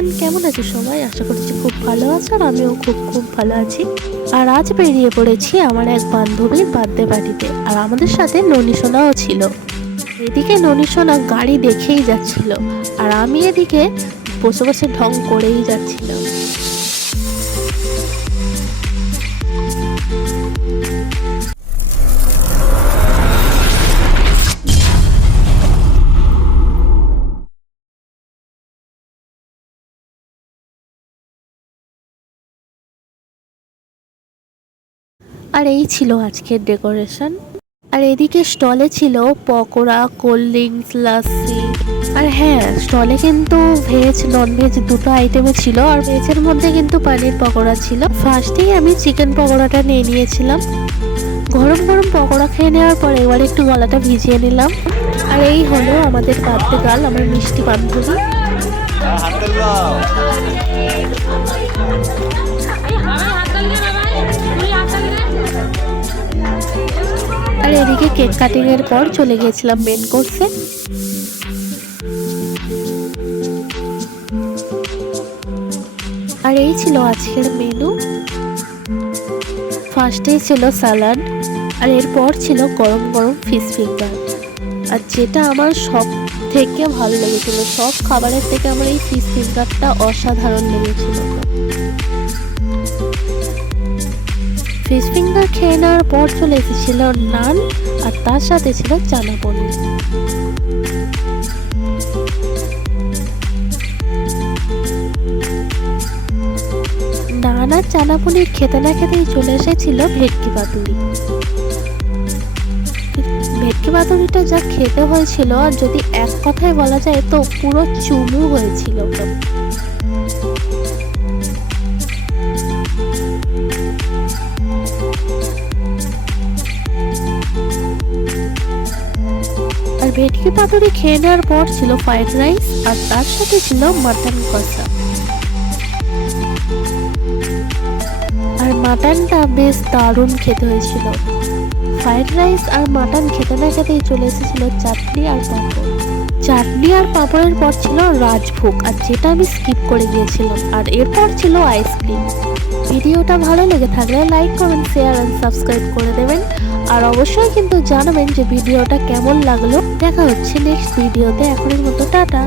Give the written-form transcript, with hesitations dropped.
Everyone, কেমন আছে সবাই? আশা করছি খুব ভালো আছে আর আমিও খুব ভালো আছি। আর আজ বেরিয়ে পড়েছি আমার এক বান্ধবীর বার্থডে পার্টিতে, আর আমাদের সাথে ননিসোনাও ছিল। এদিকে ননিসোনা গাড়ি দেখেই যাচ্ছিল আর আমি এদিকে বসে বসে ঢং করেই যাচ্ছিলাম। আর এই ছিল আজকের ডেকোরেশন। আর এদিকে স্টলে ছিল পকোড়া, কোল্ড ড্রিঙ্কস, লাসি। আর হ্যাঁ, স্টলে কিন্তু ভেজ নন ভেজ দুটো আইটেমে ছিল। আর ভেজের মধ্যে কিন্তু পানির পকোড়া ছিল। ফার্স্টেই আমি চিকেন পকোড়াটা নিয়ে নিয়েছিলাম। গরম গরম পকোড়া খেয়ে নেওয়ার পর এবার একটু গলাটা ভিজিয়ে নিলাম। আর এই হলো আমাদের বার্থডে গার্ল, আমার মিষ্টি বান্ধবী। আর এদিকে কেক কাটিং এর পর চলে গিয়েছিলাম মেন কোর্সে। আর এই ছিল আজকের মেনু। ফার্স্টেই ছিল স্যালাড, আর এরপর ছিল গরম গরম ফিশ ফিঙ্গার। আর যেটা আমার সব থেকে ভালো লেগেছিল, সব খাবারের থেকে আমার এই ফিশ ফিঙ্গারটা অসাধারণ লেগেছিল। ফিশ ফিঙ্গার খেয়ে নেওয়ার পর চলে এসেছিল নান, আর তার সাথে ছিল চানা পনির। নান আর চানা পনির খেতে না খেতেই চলে এসেছিল ভেটকি পাতুরি। ভেটকি পাতুরিটা যা খেতে হয়েছিল, আর যদি এক কথায় বলা যায় তো পুরো চুমু হয়েছিল। আর ভেটকি পাতুরি খেয়ে নেওয়ার পর ছিল ফ্রাইড রাইস, আর তার সাথে ছিল মাটন কষা। আর মাটনটা বেশ দারুণ খেতে হয়েছিল। ফ্রাইড রাইস আর মাটন খেতে না খেতেই চলে এসেছিল চাটনি আর পাঁপড়। চাটনি আর পাঁপড়ের পর ছিল রাজভোগ, আর যেটা আমি স্কিপ করে গিয়েছিলাম। আর এরপর ছিল আইসক্রিম। ভিডিওটা ভালো লেগে থাকলে লাইক, কমেন্ট, শেয়ার আর সাবস্ক্রাইব করে দেবেন। আর অবশ্যই কিন্তু জানাবেন যে ভিডিওটা কেমন লাগলো। দেখা হচ্ছে নেক্সট ভিডিওতে। এখনের মতো টাটা।